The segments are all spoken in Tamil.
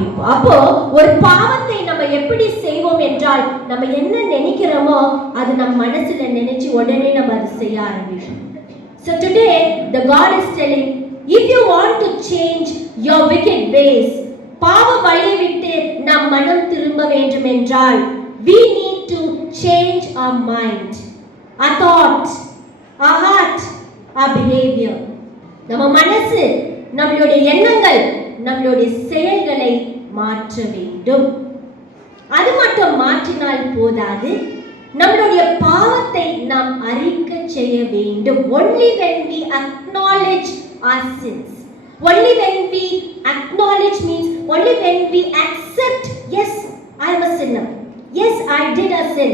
ஆரம்பிப்போம். அப்போ ஒரு பாவத்தை நம்ம எப்படி செய்வோம் என்றால், நம்ம என்ன நினைக்கிறோமோ அது நம்ம மனசுல நினைச்சு உடனே நம்ம அதை செய்ய ஆரம்பிப்போம். So today the God is telling, if you want to change your wicked ways, பாவ வழியை விட்டு நாம் மனம் திரும்ப வேண்டும் என்றால், we need to change our mind, our thought, our heart, our behavior. நம்ம மனசு, நம்மளுடைய எண்ணங்கள், நம்மளுடைய செயல்களை மாற்ற வேண்டும். அது மட்டும் மாற்றினால் போதாது, நம்மளுடைய பாவத்தை நாம் அறிக்கை செய்ய வேண்டும். Only when we acknowledge our sins, only when we acknowledge means only when we accept, yes, I am a sinner, yes, I did a sin.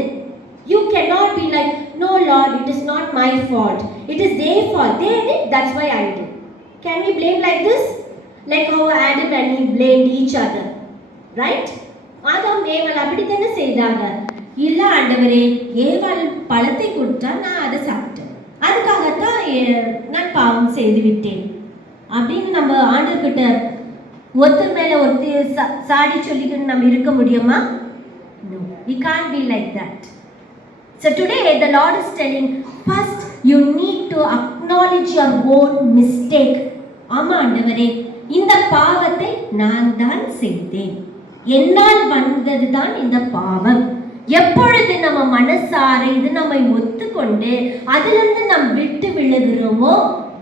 You cannot be like, no Lord, it is not my fault, it is their fault, they did, that's why I did. Can we blame like this? Like how Adam and Eve blamed each other, right? ஆதாம் ஏவாள் அப்படித்தானே செய்தாங்க. இல்ல ஆண்டவரே, ஏவாள் பழத்தை கொடுத்தா நான் அதை சாப்பிட்டேன், அதுக்காகத்தான் நான் பாவம் செய்து விட்டேன் அப்படின்னு நம்ம ஆண்டவர்கிட்ட ஒருத்தர் மேல ஒருத்தர் சாடி சொல்லிக்கிட்டு நம்ம இருக்க முடியுமா? No, we can't be like that. So today the Lord is telling, first you need to acknowledge your own mistake. ஆமா ஆண்டவரே, இந்த பாவத்தை நான் தான் செய்தேன், என்னால் வந்ததுதான் இந்த பாவம். எப்பொழுது நம்ம மனசார இது நம்மை ஒத்துக்கொண்டு அதிலிருந்து நாம் விட்டு விழுகிறோமோ,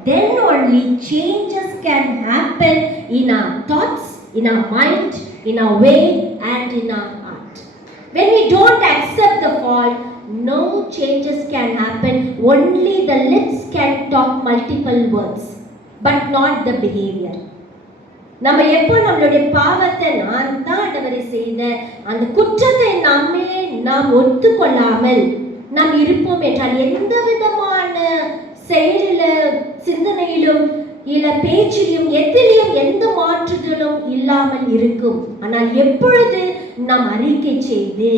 then only changes can happen in our thoughts, in our mind, in our way and in our heart. When we don't accept the fault, no changes can happen. Only the lips can talk multiple words, but not the behavior. நம்ம எப்போ நம்மளுடைய பாவத்தை நான் தான் ஆண்டவரே செய்த அந்த குற்றத்தை நம்மே நாம் ஒத்துக்கொள்ளாமல் நாம் இருப்போம் என்றால், எந்த விதமான செயலில, சிந்தனையிலும் இல்ல பேச்சிலும் எதிலும் எந்த மாற்றுதலும் இல்லாமல் இருக்கும். ஆனால் எப்பொழுது நாம் அறிக்கை செய்து,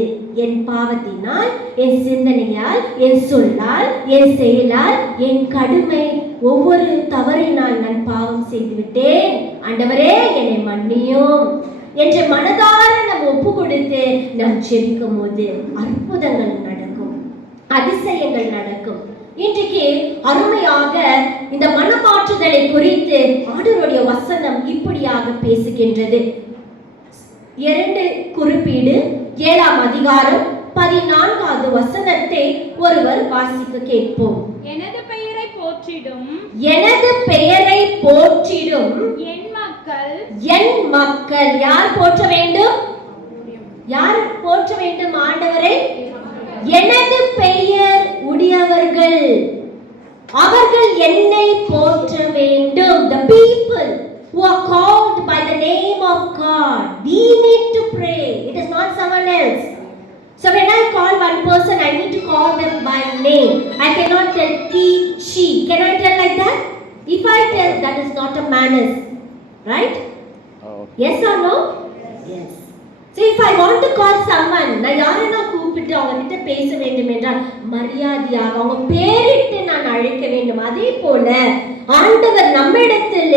என் பாவத்தினால், என் சிந்தனையால், என் சொல்லால், என் செயலால், என் கடுமை, ஒவ்வொரு தவறினால் நான் பாவம் செய்து விட்டேன், ஆண்டவரே என்னை மன்னியும் என்ற மனதார நாம் ஒப்பு கொடுத்து நாம் ஜெபிக்கும் போது அற்புதங்கள் நடக்கும், அதிசயங்கள் நடக்கும். இன்றைக்கு அருமையாக இந்த மனமாற்றுதலை குறித்து ஆண்டவருடைய வசனம் இப்படியாக பேசுகின்றது. 2 குறிப்பீடு 7ஆம் அதிகாரம் 14வது வசனத்தை ஒருவர் வாசிக்க கேட்போம். எனது பெயரை போற்றிடும், எனது பெயரை போற்றிடும் என் மக்கள், என் மக்கள். யார் போற்ற வேண்டும்? யார் போற்ற வேண்டும் ஆண்டவரை? எனது பெயர் உடையவர்கள், அவர்கள் என்னை போற்ற வேண்டும். The people who are called by the name of God, we need to pray. It is not someone else. So when I call one person, I need to call them by name. I cannot tell he, she. Can I tell like that? If I tell, that is not a manners, right? Yes or no? Yes. So if I want to call someone, நான் யாரைனா கூப்பிட்டு அவங்க கிட்ட பேச வேண்டும் என்றால் மரியாதையாக அவங்க பேரிட்டு நான் அழைக்க வேண்டும். அதே போல ஆண்டவர் நம்மிடத்தில்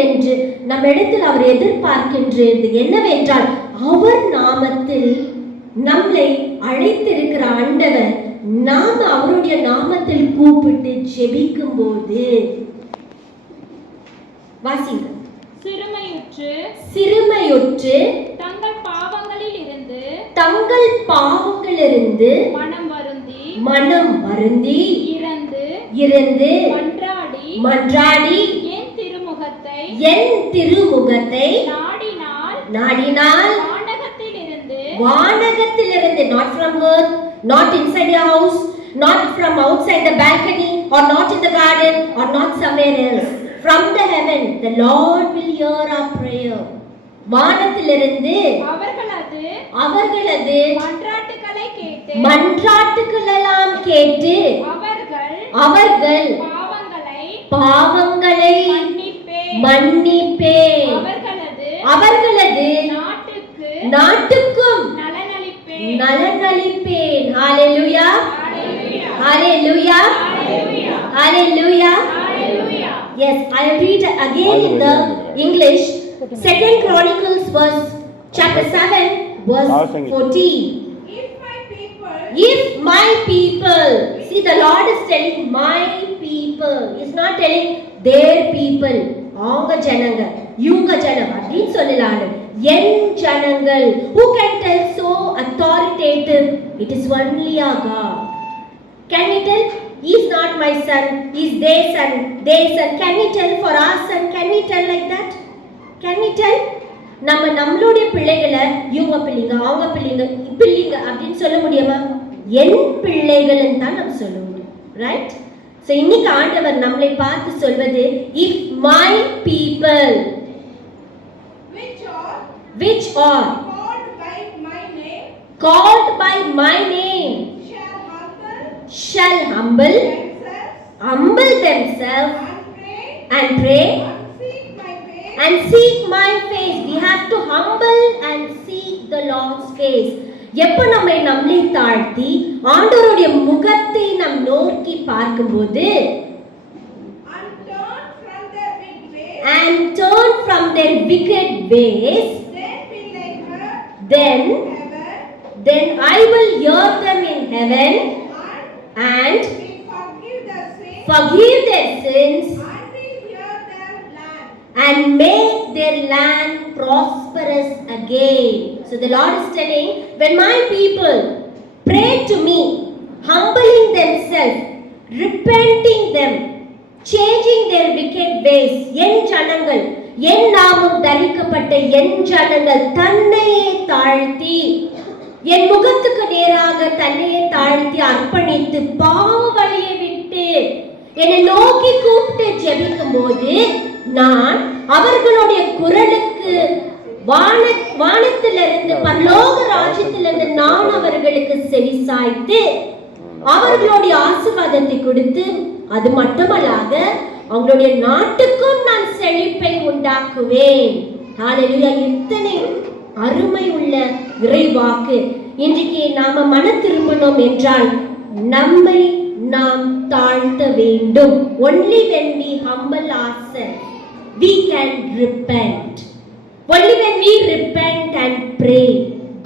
அவர் எதிர்பார்க்கின்றது என்னவென்றால், அவர் நாமத்தில் நம்மை அழைத்திருக்கிற ஆண்டவர், நாம் அவருடைய நாமத்தில் கூப்பிட்டு ஜெபிக்கும் போது, வாசிங்க, சிறுமையுற்று தங்கள் பாவங்களிலிருந்து மனம் வருந்தி இறந்து மன்றாடி என் திருமுகத்தை நாடினால் வானகத்திலிருந்து, not from earth, not inside your house, not from outside the balcony, or not in the garden, or not somewhere else. From the heaven, the Lord will hear our prayer. வானத்திலிருந்து அவர்களது மன்றாட்டுகளெல்லாம் கேட்டு அவர்கள் பாவங்களை மன்னிப்பேன், அவர்களது நாட்டுக்கும் நலனளிப்பேன். ஹalleluya, hallelujah, hallelujah. Yes, I read again in the English. 2 Chronicles verse Chapter 7, verse 14. If my people If my people, see the Lord is telling my people, He's not telling their people, அவங்க ஜனங்க, இவங்க ஜனம் அப்படின்னு சொல்லலான்னு. என் ஜனங்கள், who can tell so authoritative? It is only our God. Can we tell? He's not my son, he's their son, their son. Can we tell for our son? Can we tell like that? Can we tell? நம்மளுடைய பிள்ளைகளை இவங்க பிள்ளைங்க, அவங்க பிள்ளைங்க, பிள்ளைங்க அப்படின்னு சொல்ல முடியுமா? என் பிள்ளைகள்னு தான் நம்ம சொல்ல முடியும், ரைட்? ஸோ இன்னைக்கு ஆண்டவர் நம்மளை பார்த்து சொல்வது, if my people which are called by my name shall humble themselves and pray and seek my face. We have to humble and seek the Lord's face. எப்ப நம்மை தாழ்த்தி ஆண்டவருடைய முகத்தை நாம் நோக்கி பார்க்கும்போது and turn from their wicked ways, then I will hear them in heaven and forgive their sins and make their land prosperous again. So the Lord is telling, when my people pray to me, humbling themselves, repenting them, changing their wicked ways, என் ஜனங்கள், என் நாமம் தரிக்கப்பட்ட என் ஜனங்கள் தன்னையே தாழ்த்தி, என் முகத்துக்கு நேராக தன்னையே தாழ்த்தி அர்ப்பணித்து பாவ வழியை விட்டு என்னை நோக்கி கூப்பிட்டு ஜெபிக்கும் போது, நான் அவர்களுடைய குரலுக்கு வானத்திலிருந்து பரலோக ராஜ்யத்திலிருந்து நான் அவர்களுக்கு செவிசாய்த்து அவர்களுடைய ஆசீர்வாதத்தை கொடுத்து, அது மட்டுமல்லாத அவங்களுடைய நாட்டுக்கும் நான் செழிப்பை உண்டாக்குவேன். ஹல்லேலூயா! எத்தனை அருமை உள்ள இறைவாக்கு. இன்றைக்கு நாம மன திரும்பணும் என்றால் நம்மை நாம் தாழ்த்த வேண்டும். Only when we humble ourselves we can repent. Only when we repent and pray,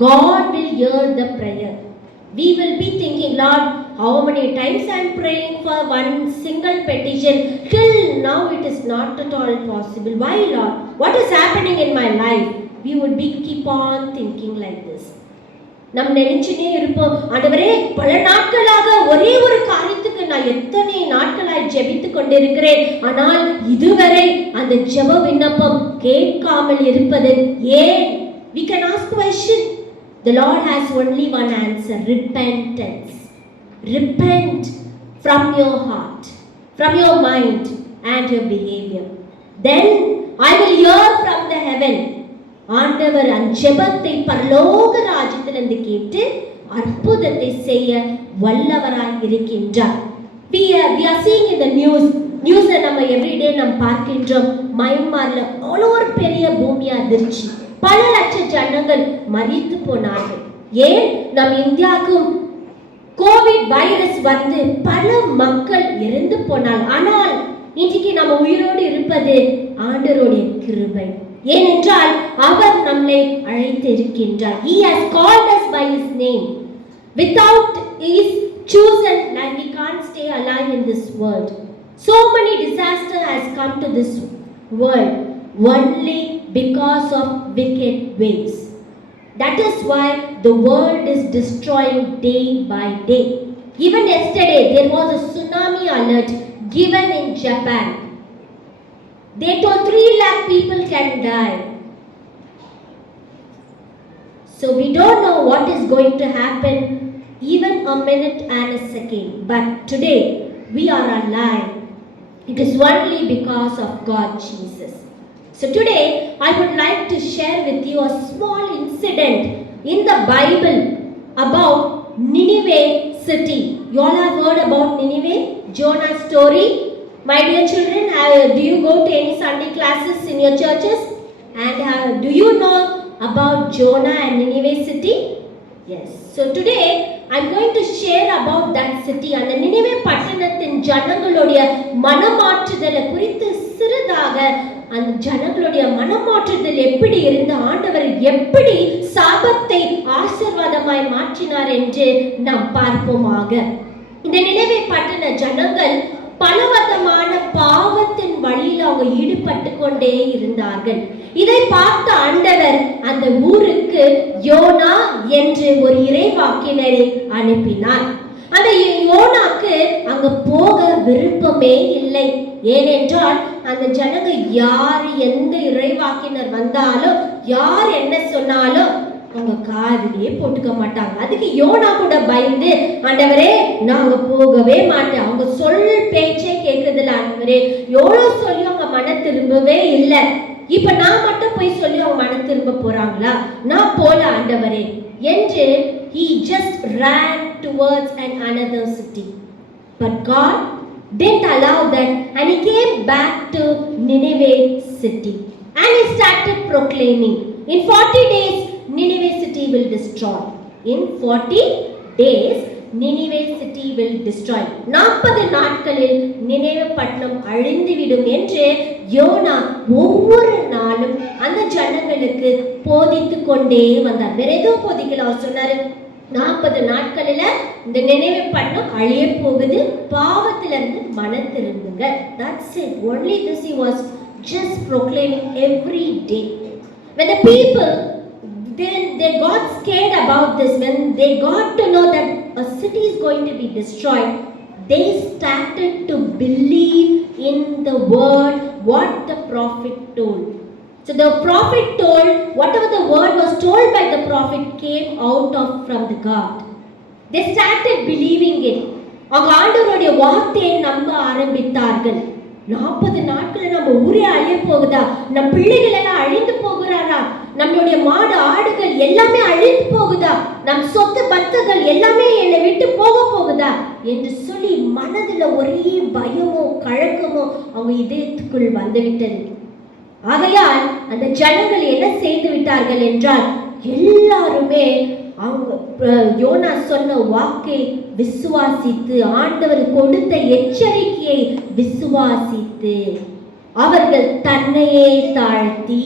God will hear the prayer. We will be thinking, Lord, how many times I am praying for one single petition, till now it is not at all possible. Why, Lord? What is happening in my life? We would be keep on thinking like this. நம்ம நினைச்சுட்டே இருப்போம், ஆண்டவரே பல நாட்களாக ஒரே ஒரு காரியத்துக்கு நான் எத்தனை நாட்களாய் ஜெபித்து கொண்டிருக்கிறேன், ஆனால் இதுவரை அந்த ஜெப விண்ணப்பம் கேட்காமல் இருப்பது ஏன்? We can ask question. The Lord has only one answer: repentance. Repent from your heart, from your mind and your behavior. Then I will hear from the heaven. ஆண்டவர் அந்த ஜெபத்தை பரலோக ராஜ்யத்திலிருந்து கேட்டு அற்புதத்தை செய்ய வல்லவராய் இருக்கின்றார். We are seeing in the news நம்ம everyday நம்ம பார்க்கின்றோம், மயன்மார்ல ஒரு பெரிய பூமி அதிர்ச்சி, பல லட்சம் ஜனங்கள் மரித்து போனார்கள். ஏன்? நம் இந்தியாவுக்கும் கோவிட் வைரஸ் வந்து பல மக்கள் இறந்து போனார். ஆனால் இன்றைக்கு நம்ம உயிரோடு இருப்பது ஆண்டவருடைய கிருபை. ஏனென்றால் அவர் நம்மை அழைத்து இருக்கின்றார். He has called us by his name. Without his chosen life we can't stay alive in this world. So many disaster has come to this world only because of wicked ways. That is why the world is destroying day by day. Even yesterday there was a tsunami alert given in Japan. They told 3 lakh people can die. So we don't know what is going to happen even a minute and a second. But today we are alive. It is only because of God Jesus. So today I would like to share with you a small incident in the Bible about Nineveh city. You all have heard about Nineveh, Jonah's story. My dear children, do you go to any Sunday classes in your churches? And do you know about Jonah and Nineveh city? Yes. So today I'm going to share about that city. And the Nineveh பட்டணத்தின் ஜனங்களுடைய மனமாற்றுதலை குறித்து சிறிதாக அந்த ஜனங்களுடைய மனமாற்றுதல் எப்படி இருந்து ஆண்டவர் எப்படி சாபத்தை ஆசீர்வாதமாய் மாற்றினார் என்று நாம் பார்ப்போமாக. இந்த நினைவை பற்றின ஜனங்கள் பலவிதமான பாவத்தின் வழியில் அவங்க ஈடுபட்டு கொண்டே இருந்தார்கள். இதை பார்த்த ஆண்டவர் அந்த ஊருக்கு யோனா என்று ஒரு இறைவாக்கினரை அனுப்பினார். அந்த யோனாக்கு அங்க போக விருப்பமே இல்லை. ஏனென்றால் அந்த ஜனங்க யார் எந்த இறைவாக்கினர் வந்தாலும் யார் என்ன சொன்னாலும் அவங்க காதிலே போட்டுக்க மாட்டாங்க. அதுக்கு யோனா கூட பயந்து, ஆண்டவரே நாங்க போகவே மாட்டோம், அவங்க சொல் பேச்சே கேட்கறதில்ல ஆண்டவரே, எவ்வளவு சொல்லி அவங்க மன திரும்பவே இல்லை, இப்ப நான் மட்டும் போய் சொல்லி அவங்க மன திரும்ப போறாங்களா, நான் போல ஆண்டவரே என்று he just ran towards another city. But God didn't allow that, and he came back to Nineveh city and he started proclaiming, in 40 days Nineveh city will destroy. In 40 days Nineveh city will destroy. 40 நாட்களில் நினிவே பட்டணம் அழிந்துவிடும் என்று யோனா ஒவ்வொரு நாளும் அந்த ஜனங்களுக்கு போதித்துக் கொண்டே வந்தார். வேற எதுவும் போதிக்கல. அவர் சொன்னாரு, 40 நாட்களில இந்த நினைவு பட்டணம் அழிய போகுது, பாவத்திலிருந்து மனம் திரும்புங்க. That's it. Only this he was just proclaiming every day. When the people they got scared about this, when they got to know that a city is going to be destroyed, they started to believe in the word what the prophet told. So the prophet told, whatever the word was told by the prophet came out of from the God. They started believing it. அவங்க ஆண்டவருடைய வார்த்தையை நம்ப ஆரம்பித்தார்கள். 40 நாட்கள் நம்ம ஊரே அழிய போகுதா, நம் பிள்ளைகள் எல்லாம் அழிந்து போகிறாரா, நம்மளுடைய மாடு ஆடுகள் எல்லாமே அழிந்து போகுதா, நம் சொத்து பத்துகள் எல்லாமே என்னை விட்டு போக போகுதா என்று சொல்லி மனதில் ஒரே பயமோ கழக்கமோ அவங்க இதயத்துக்குள் வந்துவிட்டது. ஆகையால் அந்த ஜனங்கள் என்ன செய்து விட்டார்கள் என்றால், எல்லாருமே அவங்க யோனா சொன்ன வாக்கை விசுவாசித்து, ஆண்டவர் கொடுத்த எச்சரிக்கையை விசுவாசித்து, அவர்கள் தன்னையே தாழ்த்தி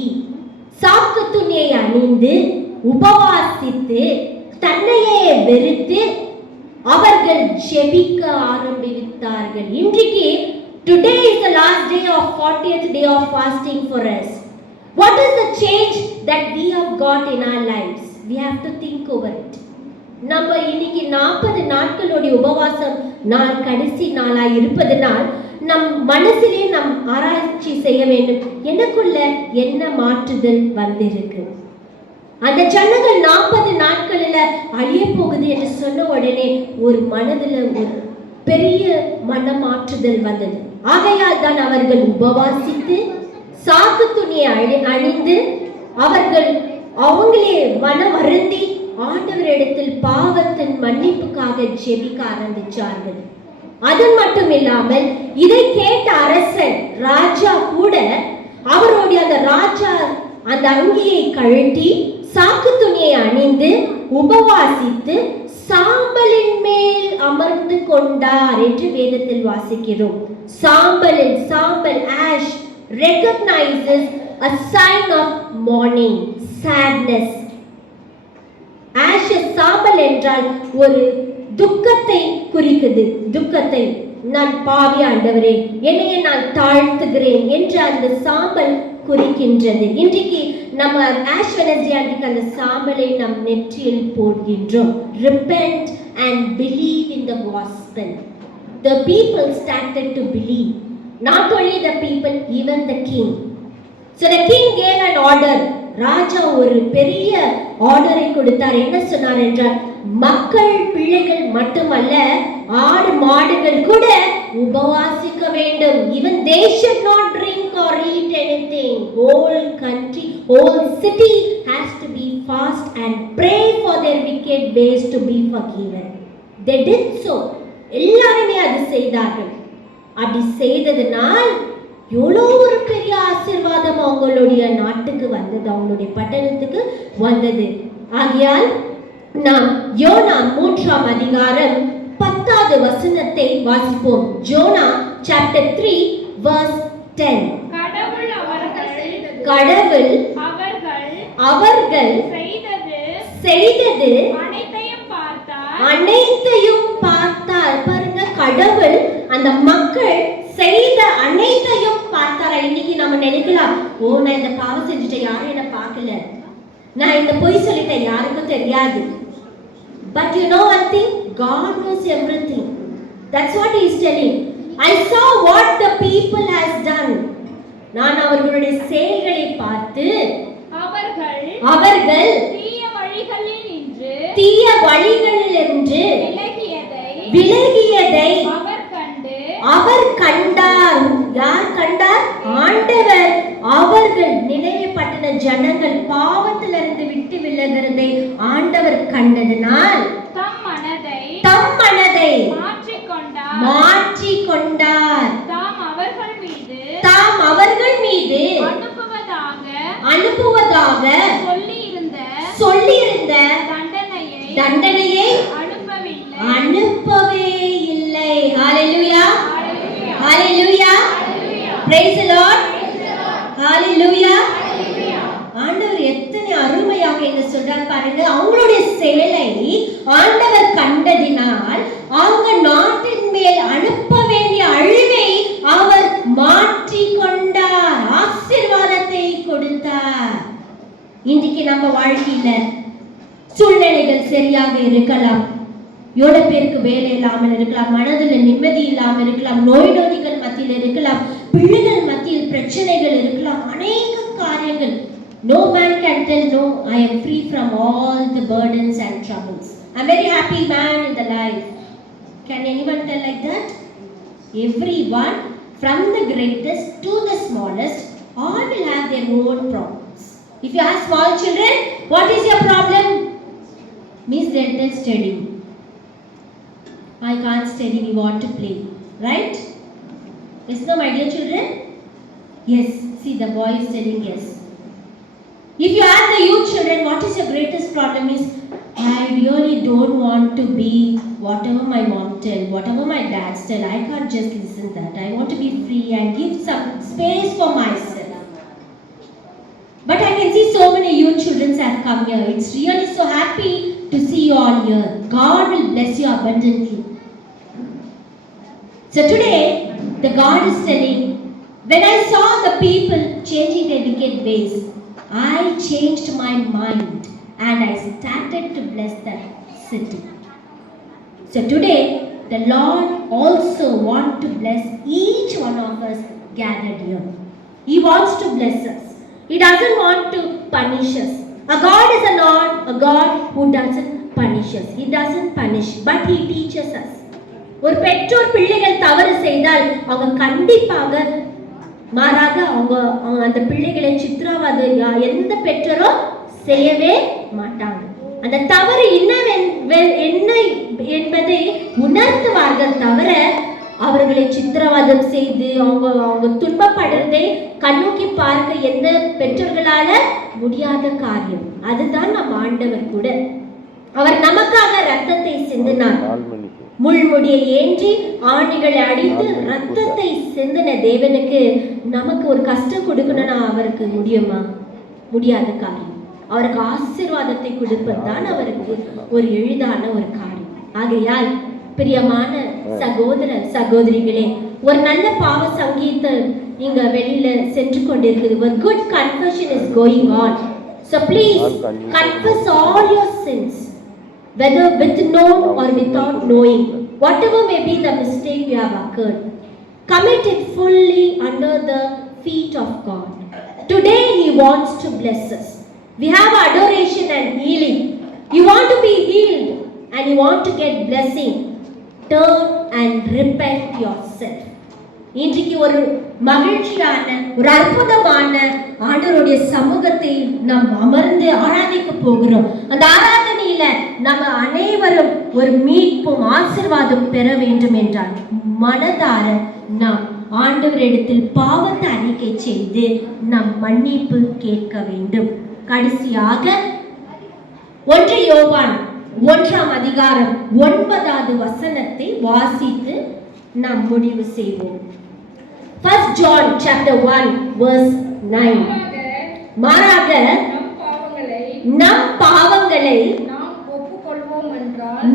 சாக்கு துணியை அணிந்து உபவாசித்து தன்னையே வெறுத்து அவர்கள் ஜெபிக்க ஆரம்பித்தார்கள். இன்றைக்கு today is the last day of 40th day of fasting for us. What is the change that we have got in our lives? We have to think over it. நம்ம இன்னைக்கு 40 நாட்களுடைய உபவாசம் நாள் கடைசி நாளாய் இருப்பதனால் நம் மனசிலே நம் ஆராய்ச்சி செய்ய வேண்டும், எனக்குள்ள என்ன மாற்றுதல் வந்திருக்கு. அந்த ஜனங்கள் 40 நாட்களில் அழிய போகுது என்று சொன்ன உடனே ஒரு மனதில் ஒரு பெரிய மனமாற்றுதல் வந்தது. ஆகையால் தான் அவர்கள் உபவாசித்து சாக்கு துணியை அணிந்து அவர்கள் அவங்களே மனம் வருந்தி ஆண்டவரிடத்தில் பாவத்தின் மன்னிப்புக்காக ஜெபிக்க ஆரம்பிச்சார்கள். அது மட்டும் இல்லாமல் இதை கேட்ட அரசன் ராஜா கூட அவருடைய அந்த ராஜா அந்த அங்கியை கழட்டி சாக்கு துணியை அணிந்து உபவாசித்து சாம்பலின் மேல் அமர்ந்து கொண்டார் என்று வேதத்தில் வாசிக்கிறோம். சாம்பல் ash recognizes a sign of mourning, sadness. ashes சாம்பல் என்றால் ஒரு துக்கத்தை குறிக்குது. துக்கத்தை, நான் பாவி ஆண்டவரே, என்னையே நான் தாழ்த்துகிறேன் என்று அந்த சாம்பல் குறிக்கின்றது. இன்றைக்கு நம்ம ஆஷ் வெனஸ்டே அன்றைக்கு அந்த சாம்பலை நம் நெற்றியில் போடுகின்றோம். Repent and believe in the gospel. The people started to believe. Not only the people, even the king. So the king gave an order. ராஜா ஒரு பெரிய ஆர்டரை கொடுத்தார். என்ன சொன்னார் என்றால், மக்கள் பிள்ளைகள் மட்டுமல்ல, ஆடு மாடுகள் கூட உபவாசிக்க வேண்டும். Even they should not drink or eat anything. Whole country, whole city has to be fast and pray for their wicked ways to be forgiven. They did so. எல்லாருமே அது செய்தார்கள். அப்படி செய்ததனால் எவ்வளோ ஒரு பெரிய ஆசீர்வாதம் அவங்களுடைய நாட்டுக்கு வந்தது, அவங்களுடைய பட்டணத்துக்கு வந்தது. ஆகையால் நாம் யோனா 3ஆம் அதிகாரம் 10வது வசனத்தை வாசிப்போம். யோனா chapter 3 verse 10. கடவுள் அவர்கள் கடவுள் அவர்கள் செய்தது அனைத்தையும் பார்த்தார். பாருங்க, கடவுள் அந்த மக்கள் செய்த அனைத்தையும் பார்த்தாரா? இன்னைக்கு நம்ம நினைக்கலாம், ஓ நான் இந்த பாவம் செஞ்சுட்டேன், யாரும் என்ன பார்க்கல, நான் இந்த பொய் சொல்லிட்டேன், யாருக்கும் தெரியாது. But you know one thing, God knows everything. That's what he is telling. I saw what the people has done. நான் அவர்களுடைய செயல்களை பார்த்து அவர்கள் தீய வழிகளிலிருந்து விலகியதை அவர் கண்டார். யார் கண்டார்? ஆண்டவர். அவர்கள் நினைவுபட்டின ஜனங்கள் பாவத்திலிருந்து விட்டு விலகிறதை ஆண்டவர் கண்டதனால் தம் மனதை மாற்றிக்கொண்டார். தாம் அவர்கள் மீது அனுப்புவதாக சொல்லியிருந்த தண்டனையை அனுப்பவே இல்லை. ஹalleluya, ஹalleluya, praise the Lord, ஹalleluya. ஆண்டவர் எத்தனை அருமையாக என்ன சொல்றார் பாருங்க. அவங்களுடைய செயலை ஆண்டவர் கண்டதினால் அவங்க நாட்டின் மேல் அனுப்ப வேண்டிய அழிவை அவர் மாற்றி கொண்டார், ஆசீர்வாதத்தை கொடுத்தார். இன்றைக்கு நம்ம வாழ்க்கையில சூழ்நிலைகள் சரியாக இருக்கலாம், எவ்வளவு பேருக்கு வேலை இல்லாமல் இருக்கலாம், மனதில் நிம்மதி இல்லாமல் இருக்கலாம், நோய் நொடிகள் மத்தியில் இருக்கலாம், பிள்ளைகள் மத்தியில் பிரச்சனைகள் இருக்கலாம், அநேக காரியங்கள். No man can tell, no, I am free from all the burdens and troubles. I'm very happy man in the life. Can anyone tell like that? Everyone, from the greatest to the smallest, all will have their own problems. If you ask small children, what is your problem? Means they'll study. I can't study, we want to play. Right? Yes, no, my dear children? Yes, see the boy is telling yes. If you ask the youth children, what is your greatest problem? Is I really don't want to be whatever my mom tell, whatever my dad tell. I can't just listen that. I want to be free and give some space for myself. But I can see so many youth children have come here. It's really so happy to see you all here. God will bless you abundantly. So today, the God is telling, when I saw the people changing their wicked ways, I changed my mind and I started to bless that city. So today, the Lord also wants to bless each one of us gathered here. He wants to bless us. He doesn't want to punish us. A God is not a God who doesn't punish us. He doesn't punish, but He teaches us. ஒரு பெற்றோர் பிள்ளைகள் தவறு செய்தால் அவங்க கண்டிப்பாக மாறாக அவங்க அந்த பிள்ளைகளை சித்திரவதை எந்த பெற்றோரும் செய்யவே மாட்டாங்க. அந்த தவறு என்ன என்பதை உணர்த்துவார்கள் தவிர அவர்களை சித்திரவதம் செய்து அவங்க துன்பப்படுறதை கண்ணோக்கி பார்க்க எந்த பெற்றோர்களால முடியாத காரியம். அதுதான் நம் ஆண்டவர் கூட. அவர் நமக்காக ரத்தத்தை சிந்தினார். முள்முடியை ஏற்றி ஆணிகளை அடித்து ரத்தத்தை சிந்தின தேவனுக்கு நமக்கு ஒரு கஷ்டம் கொடுக்கணும்னா அவருக்கு முடியுமா? முடியாத காரியம். அவருக்கு ஆசீர்வாதத்தை கொடுப்பதுதான் அவருக்கு ஒரு எளிதான ஒரு காரியம். ஆகையால் பிரியமான சகோதர சகோதரிகளே, ஒரு நல்ல பாவ சங்கீதம் இங்க வெளியில சென்று கொண்டிருக்குது. ஒரு good confession is going on. So please confess all your sins, whether with known or without knowing, whatever may be the mistake you have occurred. Commit it fully under the feet of God. Today He wants to bless us. We have adoration and healing. You want to be healed and you want to get blessing. Turn and repent yourself. இன்றைக்கு ஒரு மகிழ்ச்சியான ஒரு அற்புதமான ஆண்டவருடைய சமூகத்தை நாம் அமர்ந்து ஆராதிக்க போகிறோம். அந்த ஆராதனையில நம்ம அனைவரும் ஒரு மீட்பும் ஆசீர்வாதம் பெற வேண்டும் என்றால் மனதார நாம் ஆண்டவரிடத்தில் பாவத்தை அறிக்கை செய்து நாம் மன்னிப்பு கேட்க வேண்டும். கடைசியாக 1 யோவான் 1ஆம் அதிகாரம் 9வது வசனத்தை வாசித்து நாம் முடிவு செய்வோம். 1 John chapter 1 verse 9. மாறாக நம் பாவங்களை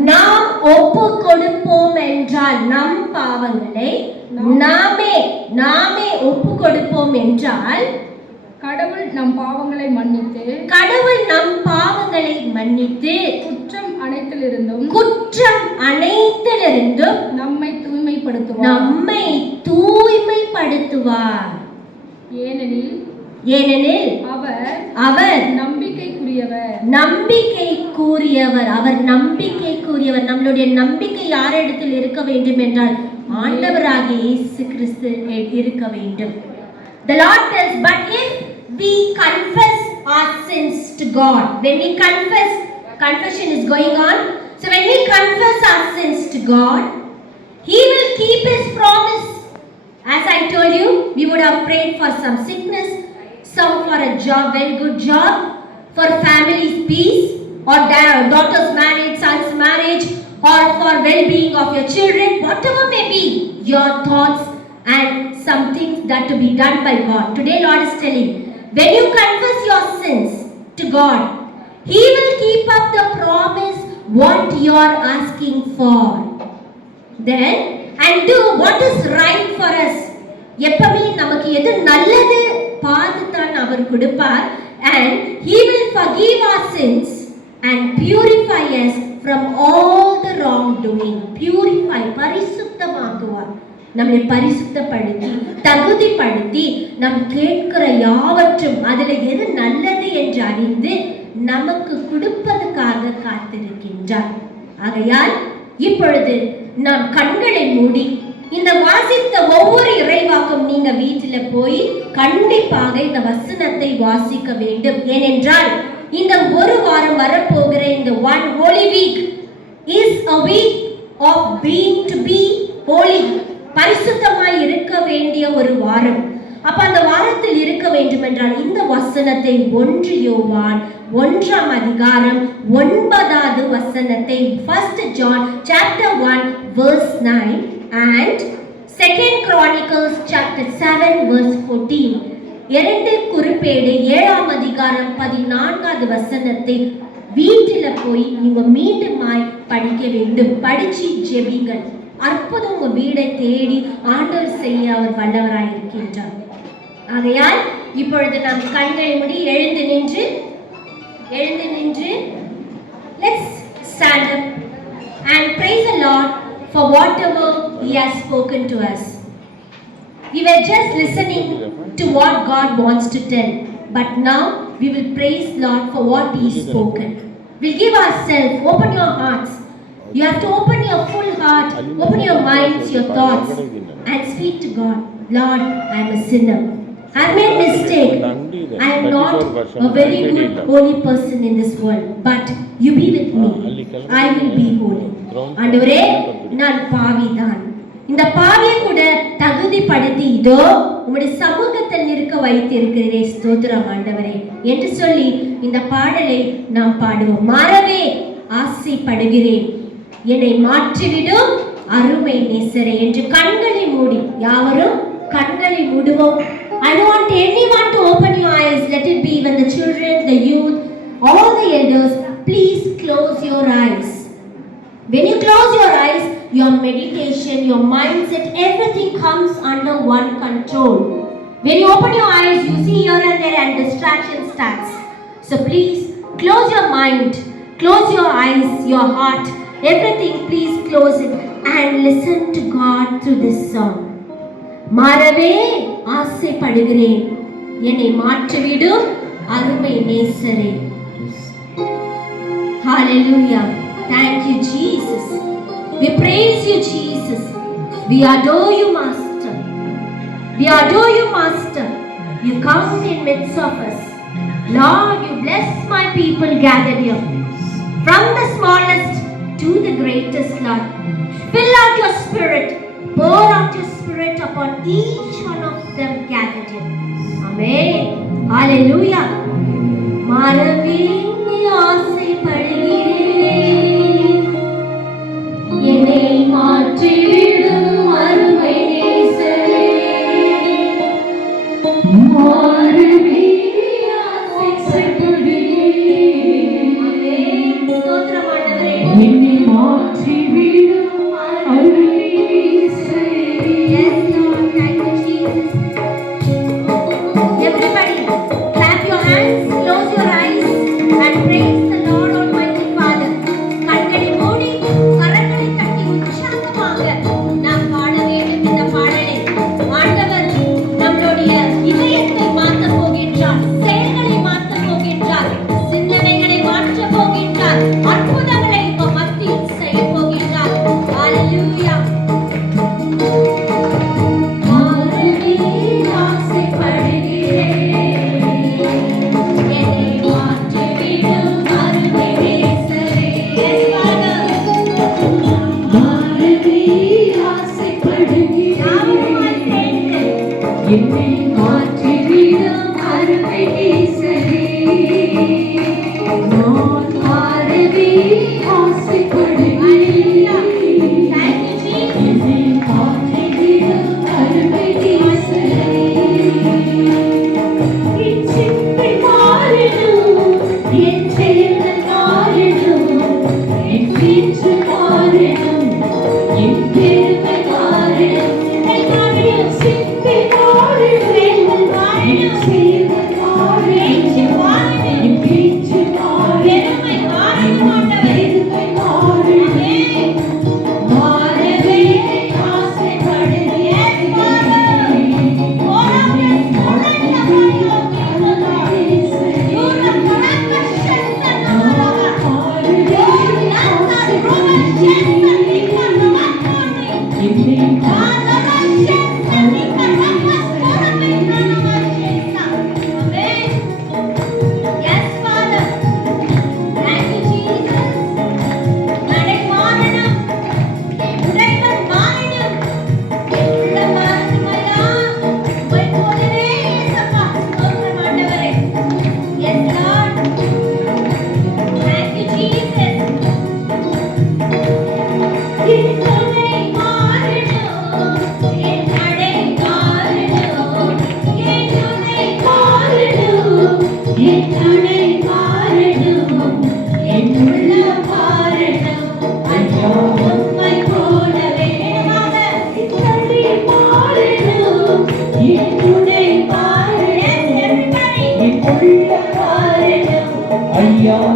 நாம் ஒப்புக்கொள்வோம் என்றால் நம் பாவங்களை நாமே ஒப்பு கொடுப்போம் என்றால் கடவுள் நம் பாவங்களை மன்னித்து குற்றம் அனைத்திலிருந்தும் நம்மை தூய்மைப்படுத்துவார். ஏனெனில் அவர் நம்பிக்கைக்குரியவர். நம்மளுடைய நம்பிக்கை யாரிடத்தில் இருக்க வேண்டும் என்றால் ஆண்டவராகிய இயேசு கிறிஸ்து இருக்க வேண்டும். The Lord tells, but if we confess our sins to God, when we confession is going on, so when we confess our sins to God, He will keep His promise. As I told you, we would have prayed for some sickness, some for a job, very good job, for family's peace, or daughter's marriage, son's marriage, or for well-being of your children, whatever may be your thoughts and some things that to be done by God. Today Lord is telling, when you confess your sins to God, He will keep up the promise what you are asking for. Then and do what is right for us. எப்பமே நமக்கு எது நல்லது பார்த்து தான் அவர் கொடுப்பார். And He will forgive our sins and purify us from all the wrongdoing. Purify, பரிசுத்தமாக்குவார். நம்மை பரிசுத்தப்படுத்தி தகுதிப்படுத்தி நம் கேட்கிற யாவற்றும் அதில் எது நல்லது என்று அறிந்து நமக்கு கொடுப்பதற்காக காத்திருக்கின்றார். ஆகையால் இப்பொழுது நாம் கண்களை மூடி இந்த வாசித்த ஒவ்வொரு இறைவாக்கும் நீங்க வீட்டில போய் கண்டிப்பாக இந்த வசனத்தை வாசிக்க வேண்டும். ஏனென்றால் இந்த ஒரு வாரம் வரப்போகிற இந்த one holy week is a week of being to be holy. பரிசுத்தமாய் இருக்க வேண்டிய ஒரு வாரம். அப்ப அந்த வாரத்தில் இருக்க வேண்டும் என்றால் இந்த வசனத்தை 1 யோவான் 1ஆம் அதிகாரம் 9வது வசனத்தை 1 John chapter 1 verse 9 and 2 Chronicles chapter 7 verse 14 2 குறிப்பேடு 7ஆம் அதிகாரம் 14வது வசனத்தை வீட்டில போய் நீங்க மீண்டுமாய் படிக்க வேண்டும். படிச்சு ஜெபிங்கள். அற்புதம் உங்க வீடை தேடி ஆண்டவர் செய்ய அவர் வல்லவராய் இருக்கின்றார். ஆகையால் இப்பொழுது நாம் கண்களை மூடி எழுந்து நின்று let's stand up and praise the Lord for whatever He has spoken to us. We were just listening to what God wants to tell, but now we will praise Lord for what He spoken. We'll give ourselves, open your hearts. You have to open your full heart, open your minds, your thoughts, and speak to God. Lord, I am a sinner. I have made mistake. I am not a very good holy person in this world, but you be with me. I will be holy. ஆண்டவரே, நான் பாவிதான். இந்த பாவியை கூட தகுதிப்படுத்தி இதோ உம்முடைய சமூகத்தில் நிற்க வைத்திருக்கிறீரே, ஸ்தோத்திரம் ஆண்டவரே என்று சொல்லி இந்த பாடலை நாம் பாடுவோம். மாறவே ஆசைப்படுகிறேன், என்னை மாற்றிவிடும் அருமை நேசரே என்று கண்களை மூடி யாவரும் கண்களை மூடுவோம். I don't want anyone to open your eyes. Let it be even the children, the youth, all the elders. Please close your eyes. When you close your eyes, your meditation, your mindset, everything comes under one control. When you open your eyes, you see here and there and distraction starts. So please close your mind, close your eyes, your heart, everything. Please close it and listen to God through this song. மாறவே ஆசைப்படுகிறேன், என்னை மாற்றிவிடும் அருமை நேசரே. Hallelujah. Thank you, Jesus. We praise you, Jesus. We adore you, Master. We adore you, Master. You come in midst of us. Lord, you bless my people gathered here. From the smallest to the greatest, Lord. Fill out your spirit. Pour out your spirit upon each one of them gathered here. Amen. Hallelujah. மாறவே ஆசைப்படுகிறேன், என்னை மாற்றிவிடும் அருமை நேசரே. மாறவே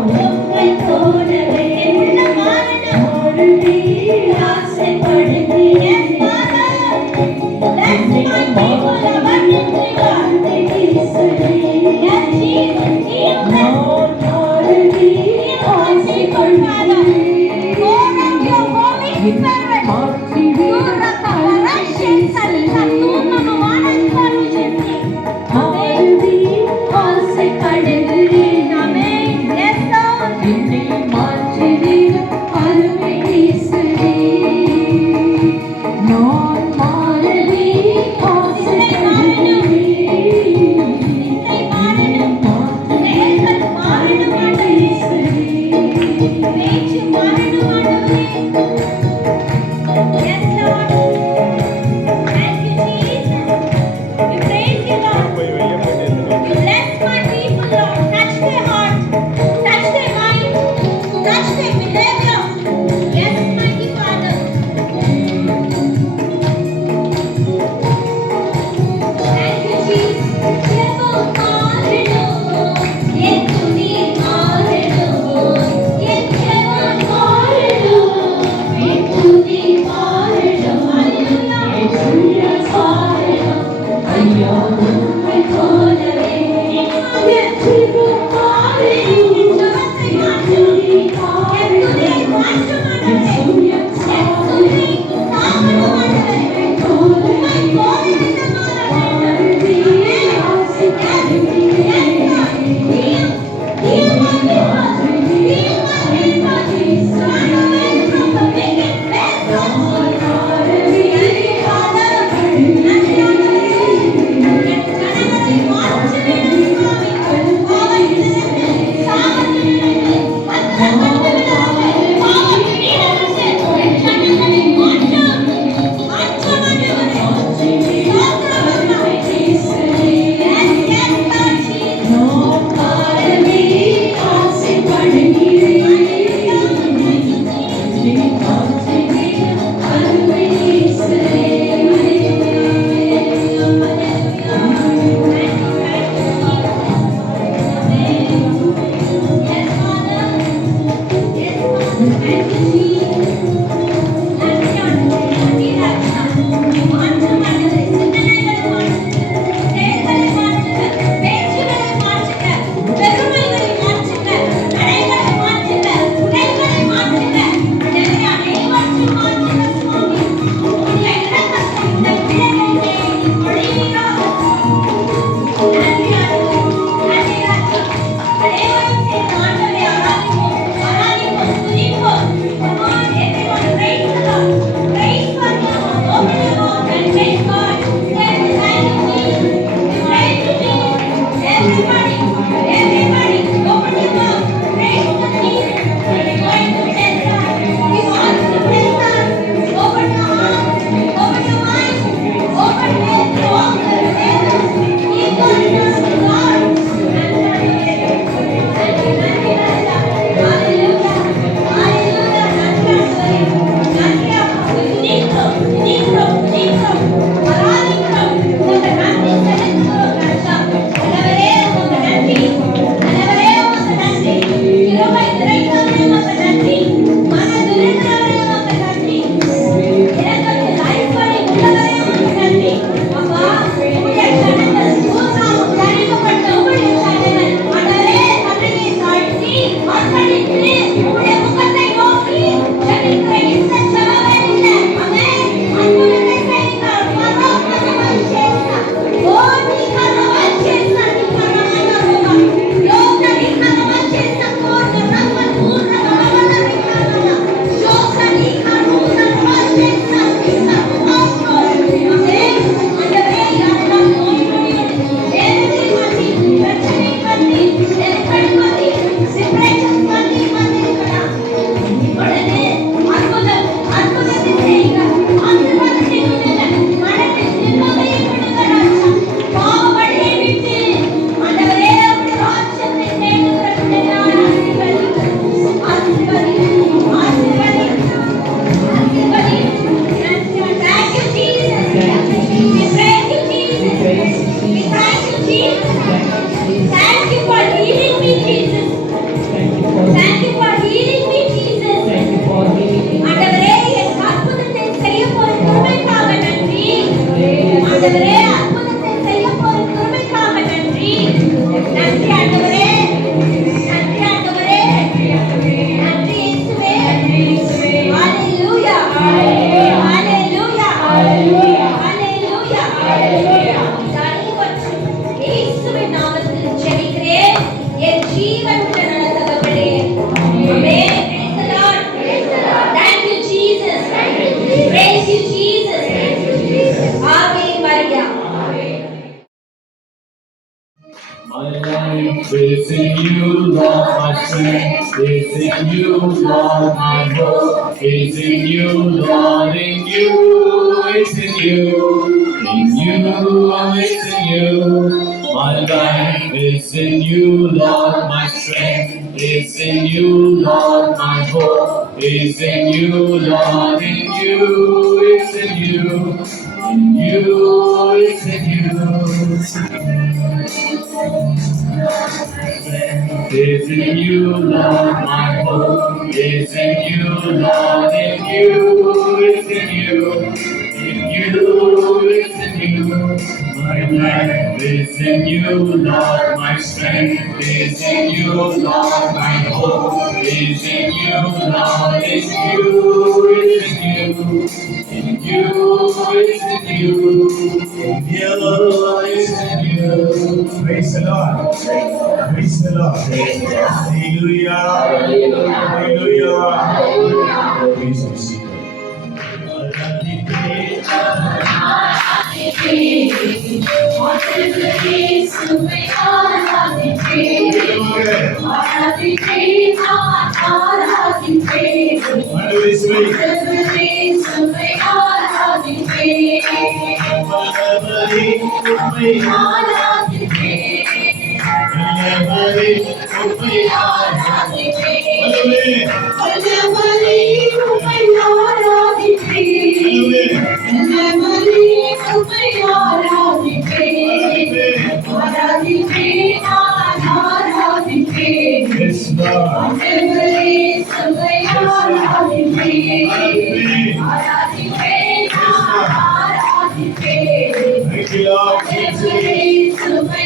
உம்மை போலவே என்ன மாறணும் ஆசைப்படுகிறேன். Yes, Father. Bless my people abundantly, Lord. Yes, Jesus. Heal them. Heal my people, Father. Pour out your Holy Spirit. Surah Kavarashin Salika Tuma Mawanan Karujati. ஆசைப்படுகிறேன். Amen. Yes, Lord. என்னை மாற்றினீர் அருமை இயேசுவே. நான் மாறவே ஆசைப்படுகிறேன். என்னை மாறணும். செயல்கள் மாறணும் ஆண்டவரே. பேச்சு மாறணும் ஆண்டவரே. Yes, Lord. Thank you, Jesus. We praise you, Lord. You bless my people, Lord. Touch their heart, touch their mind, touch their behavior. Yes, mighty Father. Thank you, Jesus. Evo maareno, yetu ni maareno, yetu maareno, yetu ni maareno. Hallelujah. Yetu maareno, ayyo ummai polave. Yetu maareno, jagate maatu, yetu ni maatu manave. Yetu ni saamanu manave. Ummai polave namarave. பெருமைகளை மாற்றுங்க, நடைகளை strength is in you, Lord. My hope is in you, Lord. In you, it's in you. In you, it's in you. My life is in you, Lord. My strength is in you, Lord. My hope is in you, Lord. In you, it's in you. In you, it's in you. Is in you, Lord. My hope is in you, Lord. In you, it's in you. In you, it's in you. My life is in you, Lord. My strength is in you, Lord. My hope is in you, Lord. In you, it's in you. In you, it's in you. In you, it's in you. Praise the Lord. Praise the Lord. Hallelujah. Hallelujah. Please be seated. Yes, Lord. Thank you, Lord Jesus.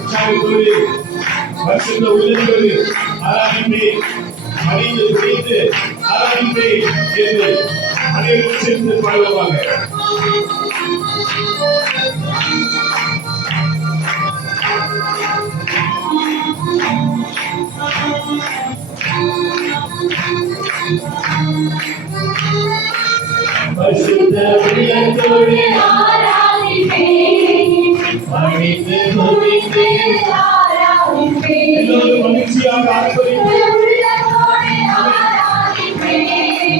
உற்சாகத்தோடு பரிசுத்த உள்ளத்தோடு ஆராதிப்பை மனித செய்து ஆராதிப்பை என்று அனைவரும் சேர்ந்து பாடுவாங்க. பரிசுத்த உள்ளத்தோடு மனித துதித்து எல்லோரும் மகிழ்ச்சியாக ஆர்ப்பரித்து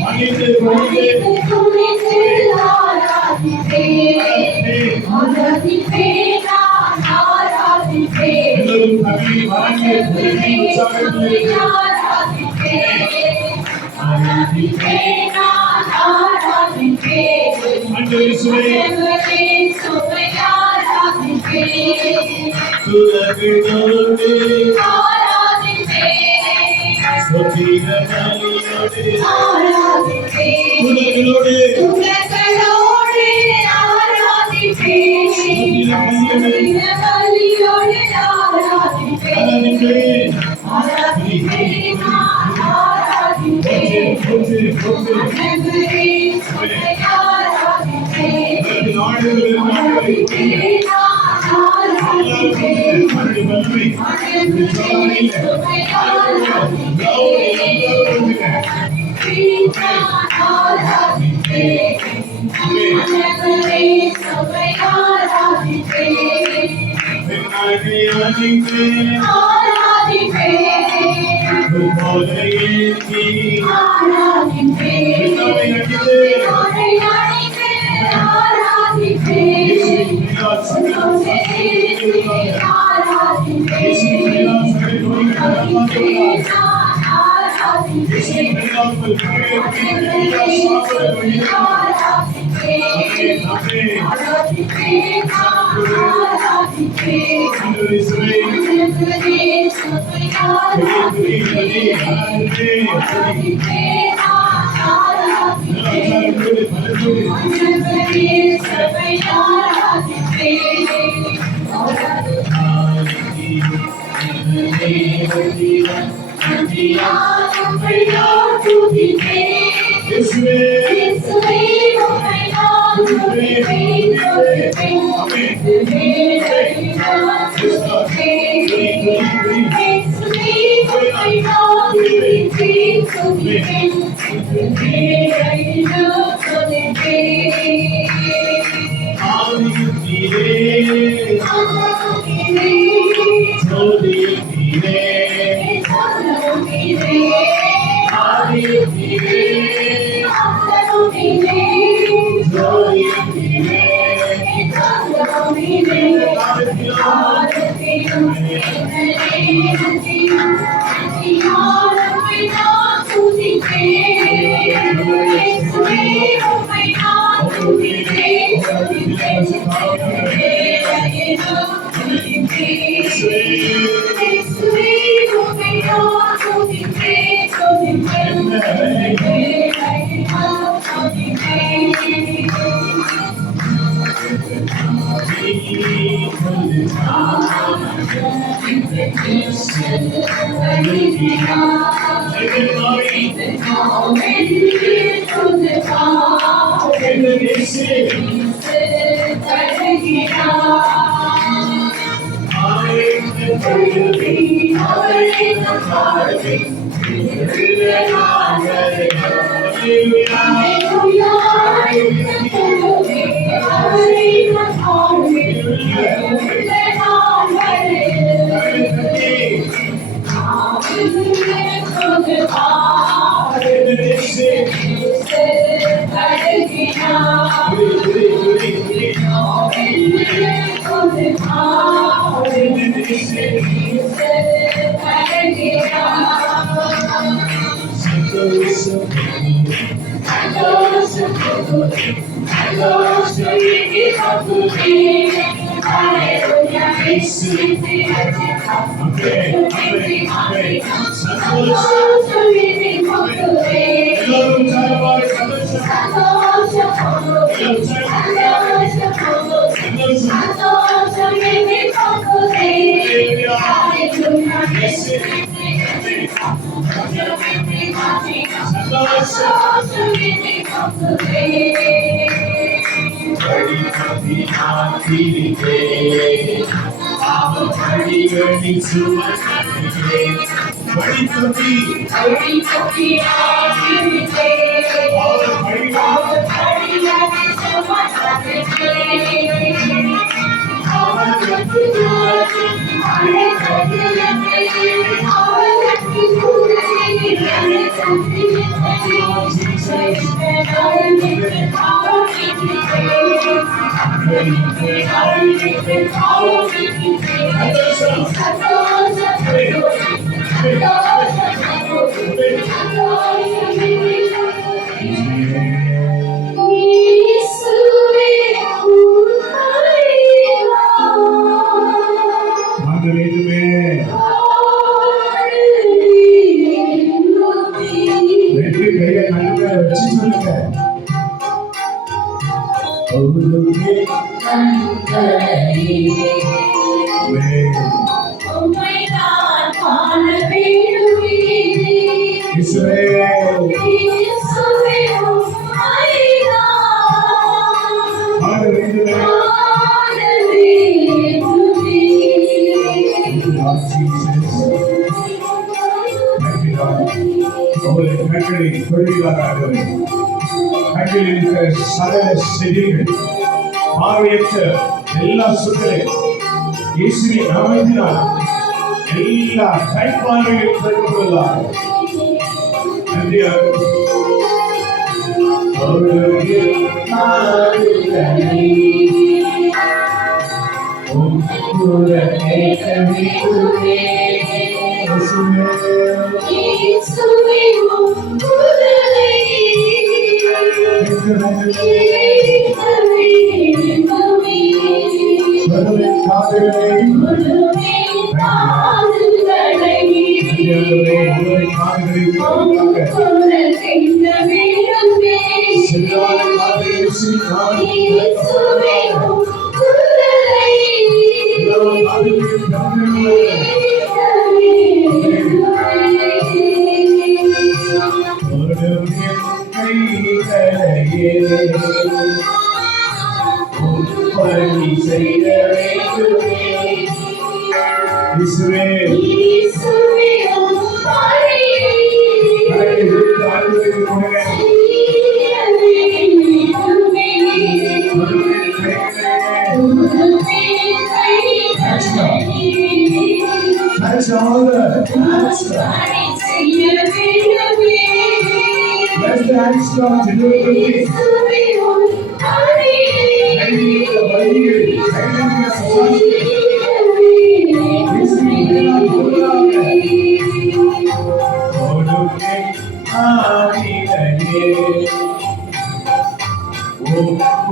மனித எல்லோரும் கவி மறந்து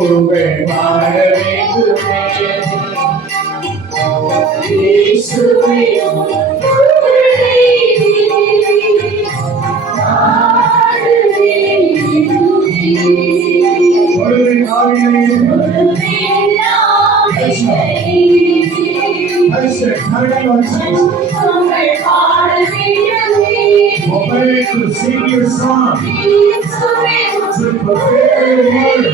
புகழ் பாட வேண்டுமே. இயேசுவே ஒருவன் ஆவியிலே to sing your song, to prepare your word.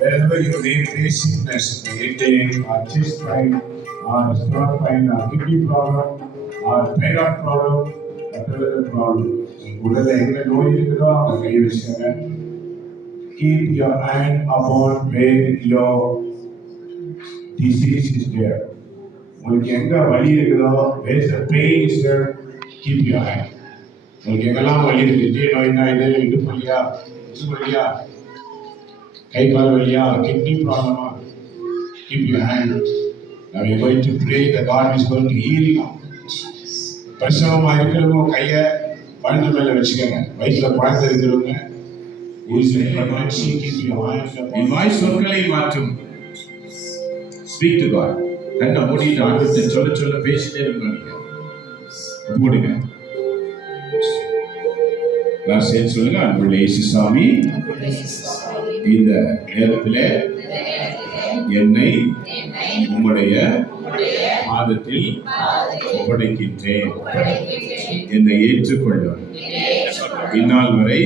Wherever you may face sickness, headache, or chest pain, or stomach pain, or kidney problem, or thyroid problem, whatever the problem. உடல்ல எங்க நோய் இருக்குதோ அங்க கை வச்சுங்க. Keep your hand upon where your disease is there. உங்களுக்கு எங்க வலி இருக்குதோ, where the pain is there, keep your hand. உங்களுக்கு எங்கெல்லாம் வலி இருக்கு, நோய்னா இது இடுப்பு வலியா, முதுகு வலியா, கை கால் வலியா, kidney problem, keep your hand. Now we are going to pray that God is going to heal you. பிரசவமா இருக்கிறவங்க கையை குழந்தை மேல வச்சுக்கோங்க. வயிற்றுல குழந்தை இருக்கிறவங்க என் வாய் சொற்களை மாற்றும். Speak to God. கண்ணை மூடிட்டு ஆண்டவர்கிட்ட சொல்ல சொல்ல பேசிட்டே இருக்க மூடுங்க. சேர்த்து சொல்லுங்க. அன்புள்ள இயேசு சாமி, இந்த நேரத்தில் என்னை உம்முடைய பாதத்தில் ஒப்படைக்கின்றேன். என்னை ஏற்றுக்கொள்ளும். இந்நாள் வரை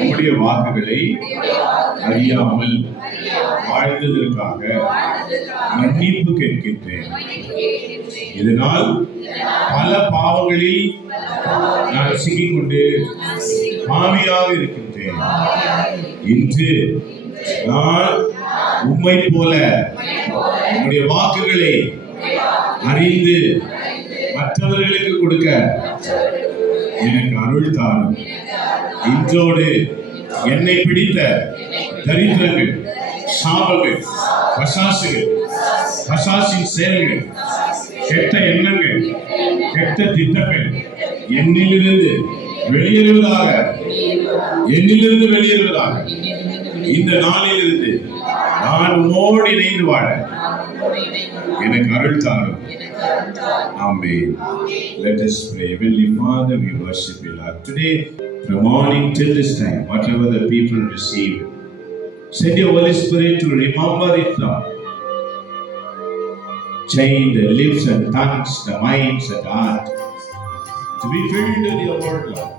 உம்முடைய வாக்குகளை அறியாமல் வாழ்ந்ததற்காக மன்னிப்பு கேட்கின்றேன். இதனால் பல பாவங்களில் நான் சிக்கிக்கொண்டு பாவியாக இருக்கின்றேன். இன்று நான் உம்மை போல உம்முடைய வாக்குகளை அறிந்து மற்றவர்களுக்கு கொடுக்க எனக்கு அருள் தாரும். இன்றோடு என்னை பிடித்த தரித்திரங்கள், சாபங்கள், பசாசுகள், பசாசின் செயல்கள், கெட்ட எண்ணங்கள், கெட்ட திட்டங்கள் என்னிலிருந்து வெளியேறுவதாக, என்னிலிருந்து வெளியேறுவதாக. இந்த நாளிலிருந்து நான் உம்மோடு இணைந்து வாழ எனக்கு அருள் தாரும். Amen. Let us pray. Heavenly Father, we worship you, Lord. Today, from morning till this time, whatever the people receive, send your Holy Spirit to remember it, Lord. Change the lips and tongues, the minds and heart, to be filled with your word, Lord.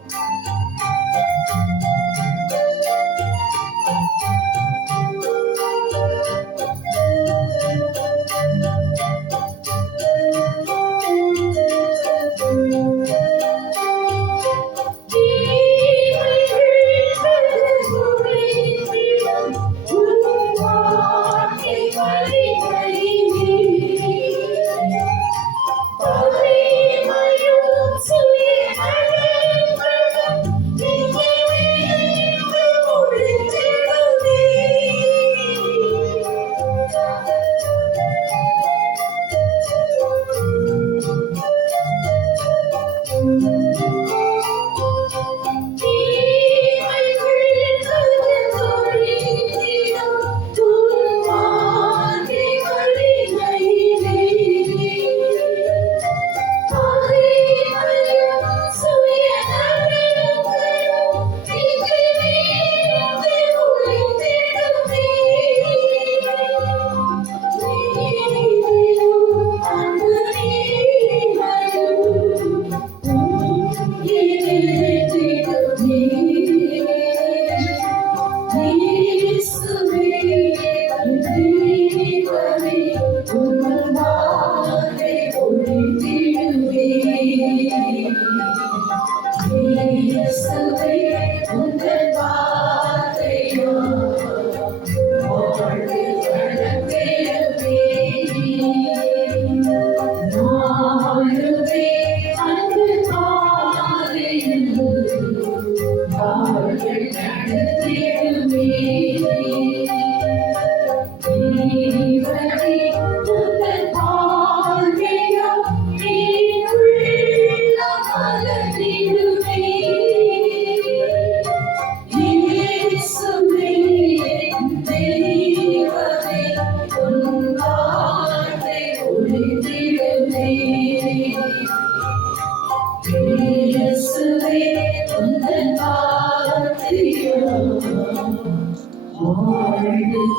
Lord,